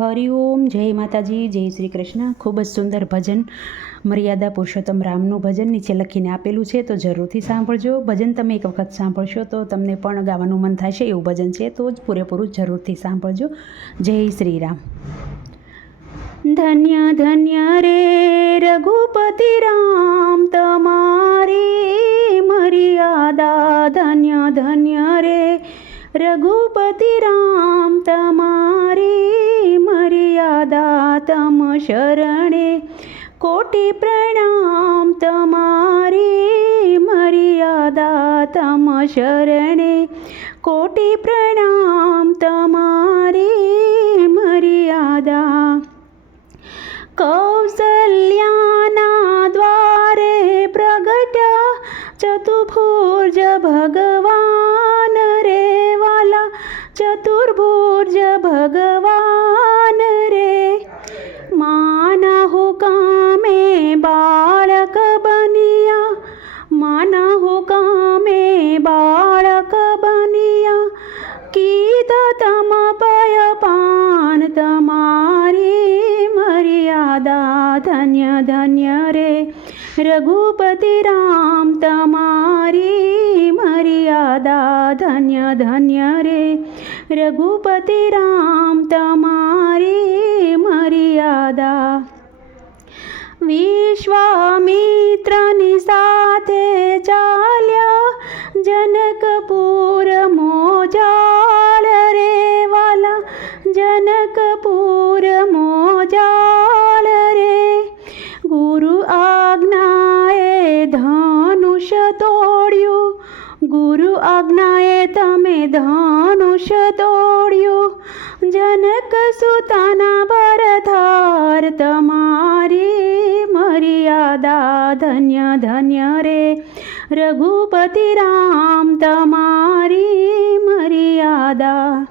હરિઓમ જય માતાજી, જય શ્રી કૃષ્ણ. ખૂબ જ સુંદર ભજન, મર્યાદા પુરુષોત્તમ રામનું ભજન નીચે લખીને આપેલું છે, તો જરૂરથી સાંભળજો. ભજન તમે એક વખત સાંભળશો તો તમને પણ ગાવાનું મન થશે, એવું ભજન છે, તો જ પૂરેપૂરું જરૂરથી સાંભળજો. જય શ્રી રામ. ધન્ય ધન્ય રે, રઘુપતિ રામ, તમારી મર્યાદા. ધન્ય ધન્ય રે, રઘુપતિ રામ, તમારી મર્યાદા તમ શરણે કોટી પ્રણામ તમારી મર્યાદા તમ શરણે કોટી પ્રણામ તમારી, મર્યાદા કૌસલ્યાના દ્વારે પ્રગટ્યા ચતુર્ભુજ ભગવાન ધન્ય ધન્ય રે રઘુપતિ રામ તમારી મર્યાદા ધન્ય ધન્ય રે રઘુપતિ રામ તમારી મર્યાદા વિશ્વામિત્રની સાથે ચાલ્યા જનકપુર મોજાળ રે વાલા જનકપુર ગુરુ આજ્ઞાએ તમે ધનુષ તોડ્યું જનક સુતાના ભરથાર તમારી મર્યાદા ધન્ય ધન્ય રે. રઘુપતિ રામ તમારી મર્યાદા.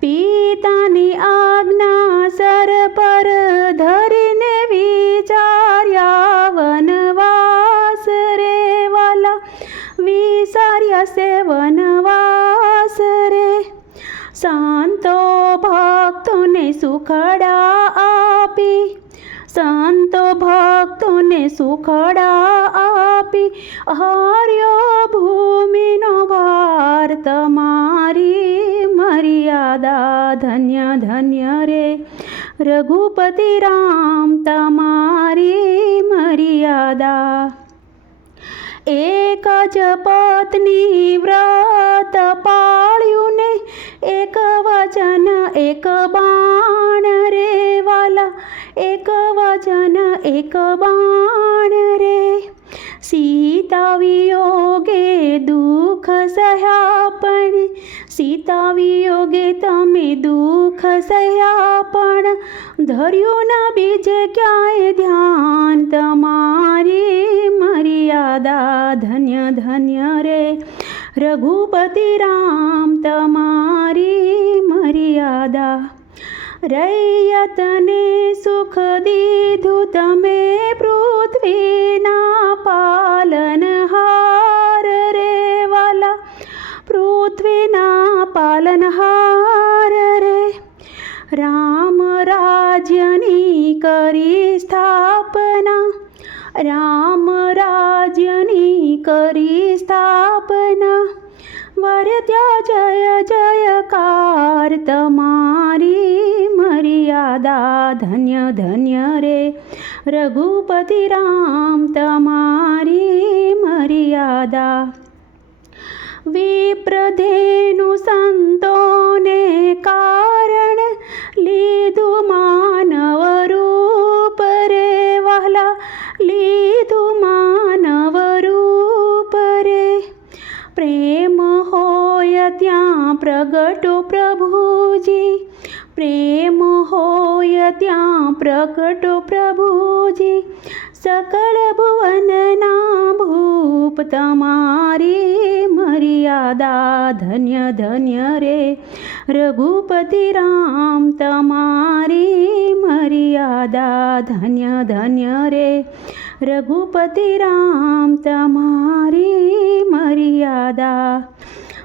પિતાની આજ્ઞા સર પર ધરીને સંતો ભક્તોને સુખડા આપી સંતો ભક્તોને સુખડા આપી હાર્યો ભૂમિનો ભાર તમારી મર્યાદા ધન્ય ધન્ય રે રઘુપતિ રામ તમારી મર્યાદા એક જ પત્ની વ્રત પાળ્યું ને એક વચન એક બાણ રે વાલા એક વચન એક બાણ રે સીતા વિયોગે દુઃખ સહ્યા પણ સીતા વિયોગે તમે દુઃખ સહ્યા પણ ધર્યું ના બીજે ક્યાંય ધ્યાન તમારી મર્યાદા ધન્ય ધન્ય રે રઘુપતિ રામ તમારી મર્યાદા રૈયતને સુખ દીધું તમે પૃથ્વીના પાલનહાર રે વાલા પૃથ્વીના પાલનહાર રે રામ રાજ્યની કરી સ્થાપના રામ રાજ્યની કરી સ્થાપના વર્ત્યા જય જયકાર તમારી મર્યાદા, ધન્ય ધન્ય રે. રઘુપતિ રામ, તમારી મર્યાદા. વિપ્રધેનુ સંતોને કારણ લીધું માનવ રૂપ રે. વહલા, લીધું માનવ રૂપ રે. પ્રેમ ત્યાં પ્રગટો પ્રભુજી પ્રેમ હોય ત્યાં પ્રગટો પ્રભુજી સકળ ભુવનના ભૂપ તમારી મર્યાદા ધન્ય ધન્ય રે રઘુપતિ રામ તમારી મર્યાદા ધન્ય ધન્ય રે રઘુપતિ રામ તમારી મર્યાદા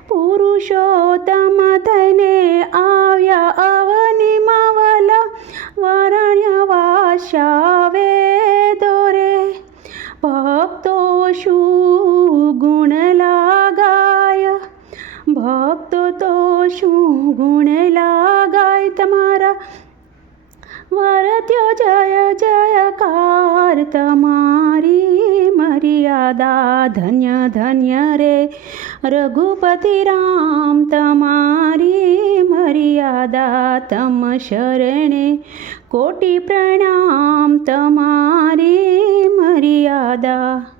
पुरुषोत्तम तने आया अवनी मावला वरण्य दोरे। भक्त तो गुण लागाय तमारा। जय जयकार तमारी, मर्यादा धन्य धन्य रे। રઘુપતિ રામ તમારી મર્યાદા તમ શરણે કોટી પ્રણામ તમારી મર્યાદા